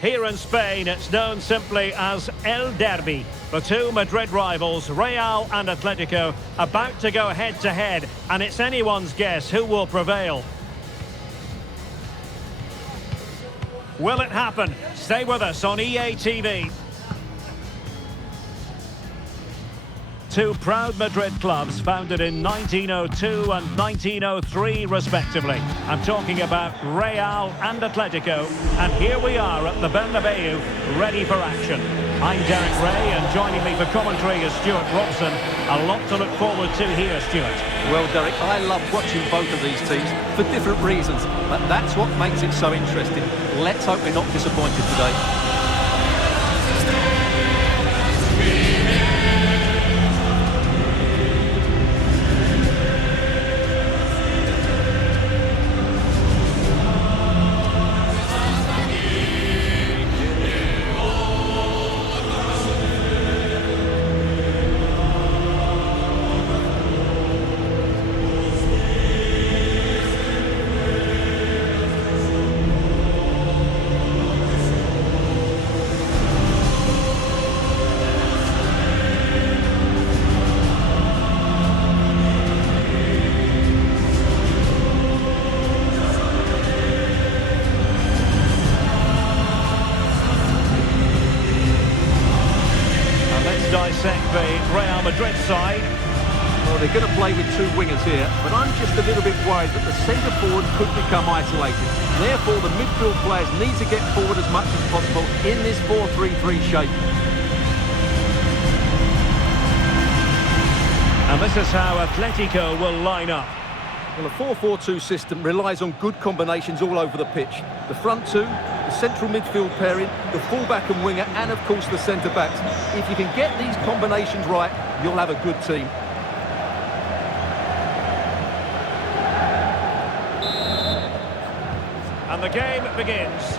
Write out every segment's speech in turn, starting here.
Here in Spain, it's known simply as El Derby. The two Madrid rivals, Real and Atletico, about to go head-to-head, and it's anyone's guess who will prevail. Will it happen? Stay with us on EA TV. Two proud Madrid clubs founded in 1902 and 1903 respectively. I'm talking about Real and Atletico, and here we are at the Bernabeu, ready for action. I'm Derek Ray, and joining me for commentary is Stuart Robson. A lot to look forward to here, Stuart. Well, Derek, I love watching both of these teams for different reasons, but that's what makes it so interesting. Let's hope we're not disappointed today. Dissect the Real Madrid side. Well, they're going to play with two wingers here, but I'm just a little bit worried that the centre forward could become isolated. Therefore, the midfield players need to get forward as much as possible in this 4-3-3 shape. And this is how Atletico will line up. Well, a 4-4-2 system relies on good combinations all over the pitch. The front two, the central midfield pairing, the fullback and winger, and of course the centre-backs. If you can get these combinations right, you'll have a good team. And the game begins.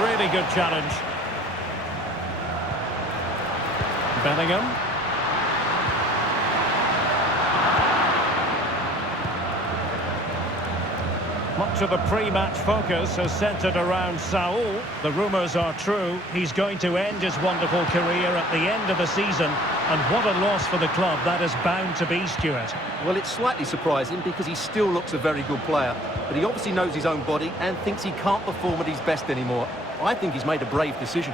Really good challenge. Bellingham. Much of the pre-match focus has centred around Saul. The rumours are true. He's going to end his wonderful career at the end of the season. And what a loss for the club that is bound to be, Stuart. Well, it's slightly surprising because he still looks a very good player. But he obviously knows his own body and thinks he can't perform at his best anymore. I think he's made a brave decision.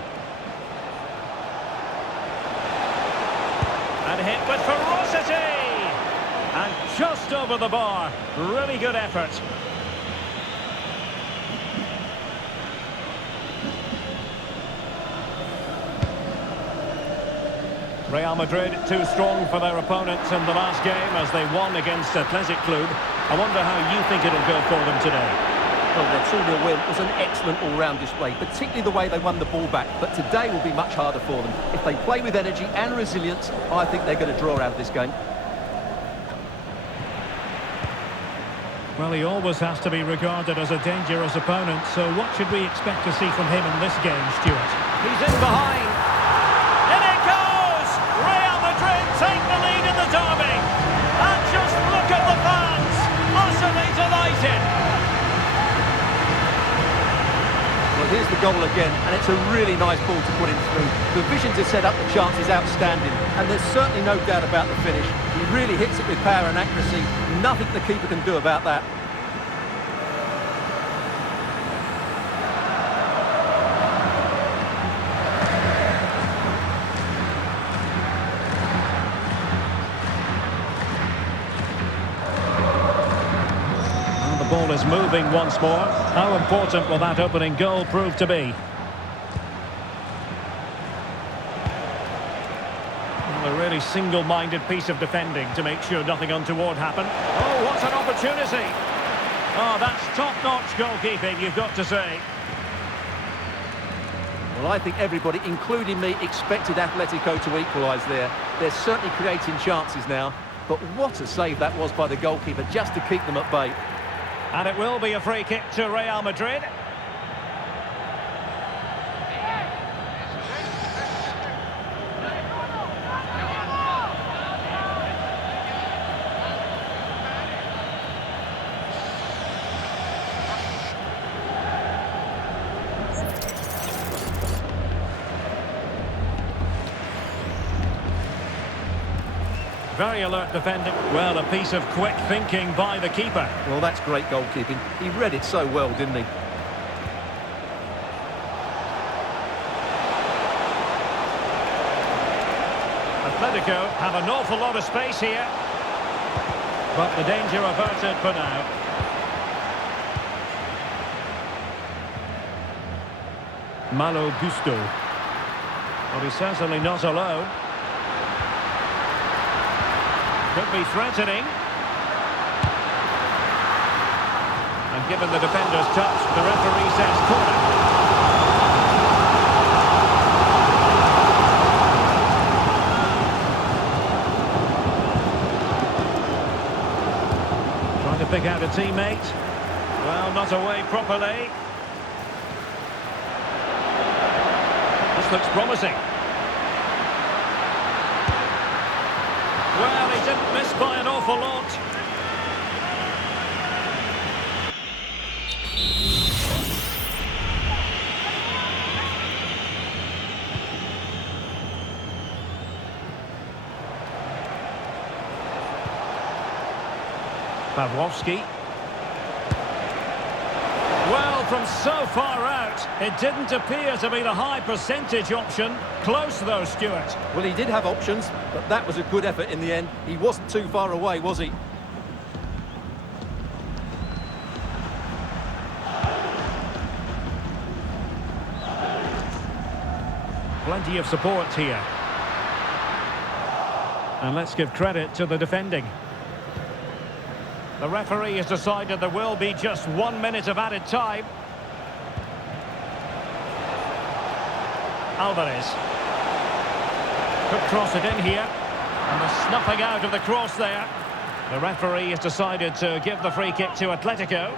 And hit with ferocity! And just over the bar. Really good effort. Real Madrid too strong for their opponents in the last game as they won against Athletic Club. I wonder how you think it'll go for them today. Well, their 2-0 win was an excellent all-round display, particularly the way they won the ball back. But today will be much harder for them. If they play with energy and resilience, I think they're going to draw out of this game. Well, he always has to be regarded as a dangerous opponent, so what should we expect to see from him in this game, Stuart? He's in behind. In it goes! Real Madrid take the lead in the derby. And just look at the fans, utterly delighted. Well, here's the goal again, and it's a really nice ball to put him through. The vision to set up the chance is outstanding, and there's certainly no doubt about the finish. He really hits it with power and accuracy. Nothing the keeper can do about that. Ball is moving once more. How important will that opening goal prove to be? Well, a really single-minded piece of defending to make sure nothing untoward happened. Oh, what an opportunity! Oh, that's top-notch goalkeeping, you've got to say. Well, I think everybody, including me, expected Atletico to equalise there. They're certainly creating chances now, but what a save that was by the goalkeeper, just to keep them at bay. And it will be a free kick to Real Madrid. Very alert defending. Well, a piece of quick thinking by the keeper. Well, that's great goalkeeping. He read it so well, didn't he? Atletico have an awful lot of space here. But the danger averted for now. Malo Gusto. Well, he's certainly not alone. Could be threatening. And given the defender's touch, the referee says corner. Trying to pick out a teammate. Well, not away properly. This looks promising. Well, he didn't miss by an awful lot. Pawłowski. Well, from so far out, it didn't appear to be the high percentage option. Close though, Stuart. Well, he did have options, but that was a good effort in the end. He wasn't too far away, was he? Plenty of support here. And let's give credit to the defending. The referee has decided there will be just 1 minute of added time. Alvarez. Could cross it in here. And the snuffing out of the cross there. The referee has decided to give the free kick to Atletico.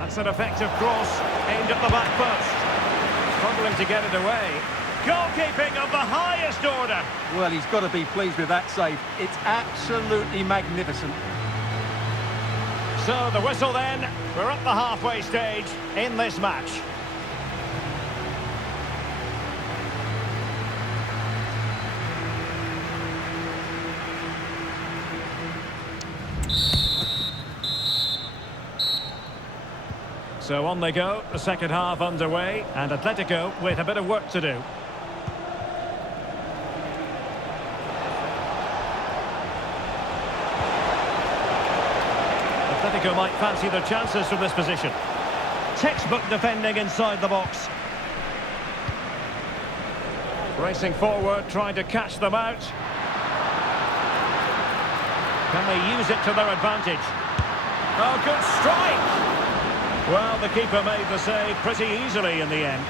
That's an effective cross aimed at the back post. Struggling to get it away. Goalkeeping of the highest order. Well, he's got to be pleased with that save. It's absolutely magnificent. So the whistle then. We're at the halfway stage in this match. So on they go, the second half underway, and Atletico with a bit of work to do. Atletico might fancy their chances from this position. Textbook defending inside the box. Racing forward, trying to catch them out. Can they use it to their advantage? Oh, good strike! Well, the keeper made the save pretty easily in the end.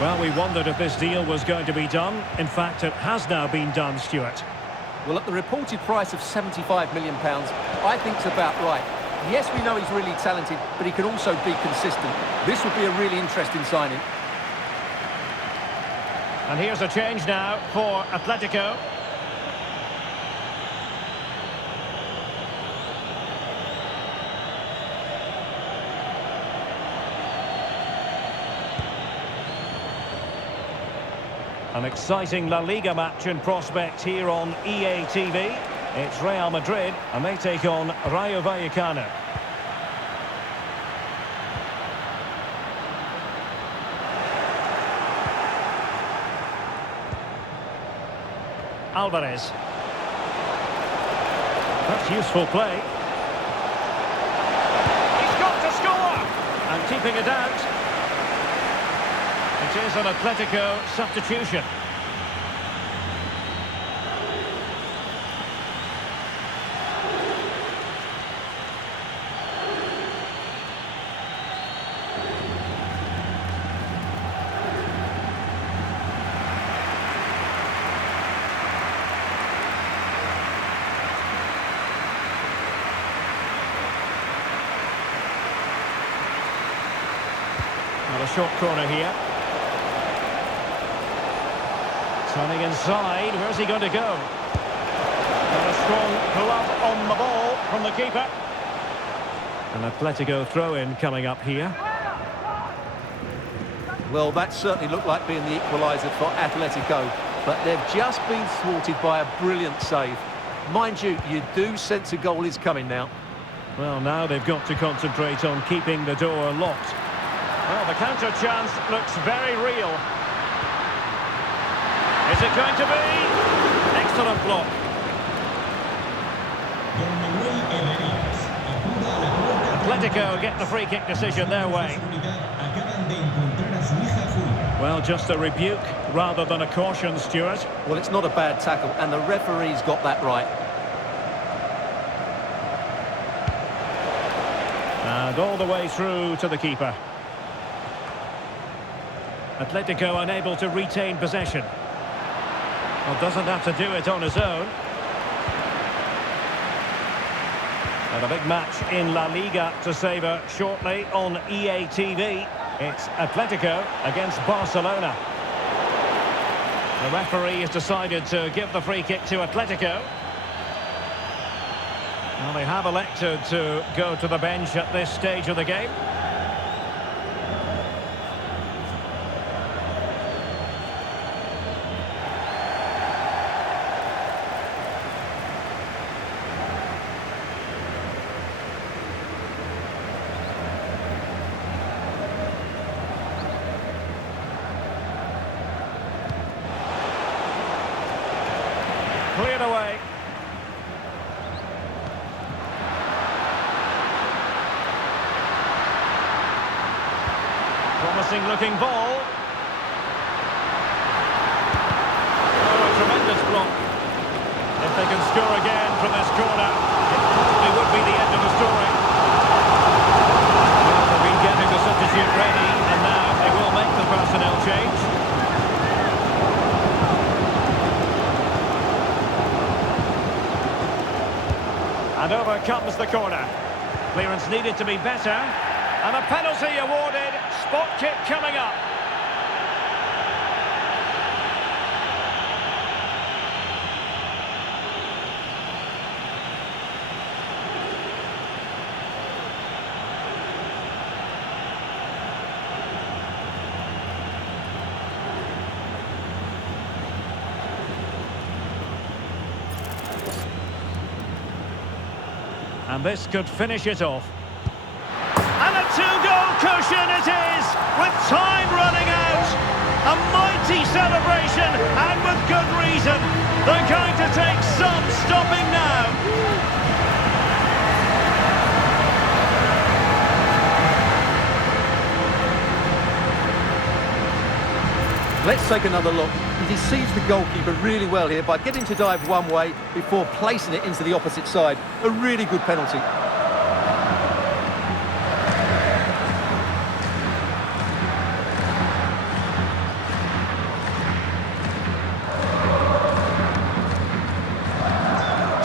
Well, we wondered if this deal was going to be done. In fact, it has now been done, Stuart. Well, at the reported price of £75 million, I think it's about right. Yes, we know he's really talented, but he can also be consistent. This would be a really interesting signing. And here's a change now for Atletico. An exciting La Liga match in prospect here on EA TV. It's Real Madrid, and they take on Rayo Vallecano. Alvarez. That's useful play. He's got to score! And keeping it out. It is an Atletico substitution. Not a short corner here. Turning inside, where's he going to go? Got a strong glove on the ball from the keeper. An Atletico throw-in coming up here. Well, that certainly looked like being the equaliser for Atletico, but they've just been thwarted by a brilliant save. Mind you, you do sense a goal is coming now. Well, now they've got to concentrate on keeping the door locked. Well, the counter chance looks very real. Is it going to be? Excellent block. Atletico get the free kick decision their way. Well, just a rebuke rather than a caution, Stuart. Well, it's not a bad tackle, and the referee's got that right. And all the way through to the keeper. Atletico unable to retain possession. Well, doesn't have to do it on his own. And a big match in La Liga to savour shortly on EA TV. It's Atletico against Barcelona. The referee has decided to give the free kick to Atletico. Well, they have elected to go to the bench at this stage of the game. Cleared away. Promising looking ball. Oh, a tremendous block. If they can score again from this corner, it probably would be the end of the story. Well, they've been getting the substitute ready, and now they will make the personnel change. And over comes the corner. Clearance needed to be better. And a penalty awarded. Spot kick coming up. And this could finish it off. And a two-goal cushion it is, with time running out. A mighty celebration, and with good reason. They're going to take some stopping now. Let's take another look. He deceives the goalkeeper really well here by getting to dive one way before placing it into the opposite side. A really good penalty.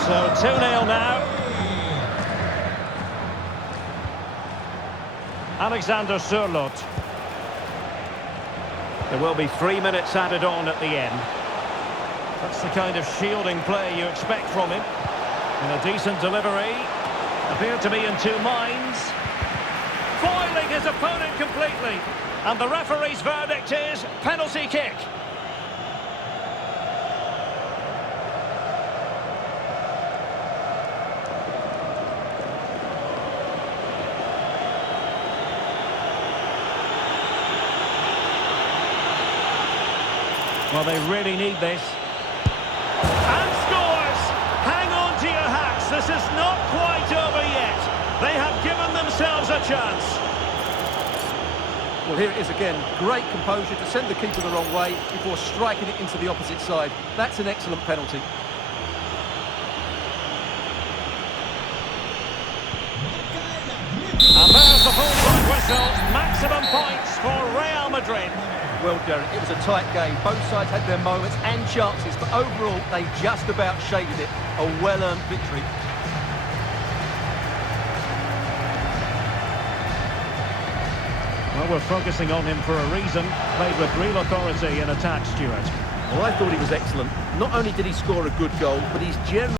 So 2-0 now. Alexander Sørloth. There will be 3 minutes added on at the end. That's the kind of shielding play you expect from him. And a decent delivery. Appeared to be in two minds. Foiling his opponent completely. And the referee's verdict is penalty kick. Well, they really need this. this is not quite over yet. They have given themselves a chance. Well, here it is again. Great composure to send the keeper the wrong way before striking it into the opposite side. That's an excellent penalty. And there's the full-time whistle. Maximum points for Real Madrid. Well, Derek, it was a tight game. Both sides had their moments and chances, but overall, they just about shaded it. A well-earned victory. Well, we're focusing on him for a reason. Played with real authority in attack, Stuart. Well, I thought he was excellent. Not only did he score a good goal, but he's generally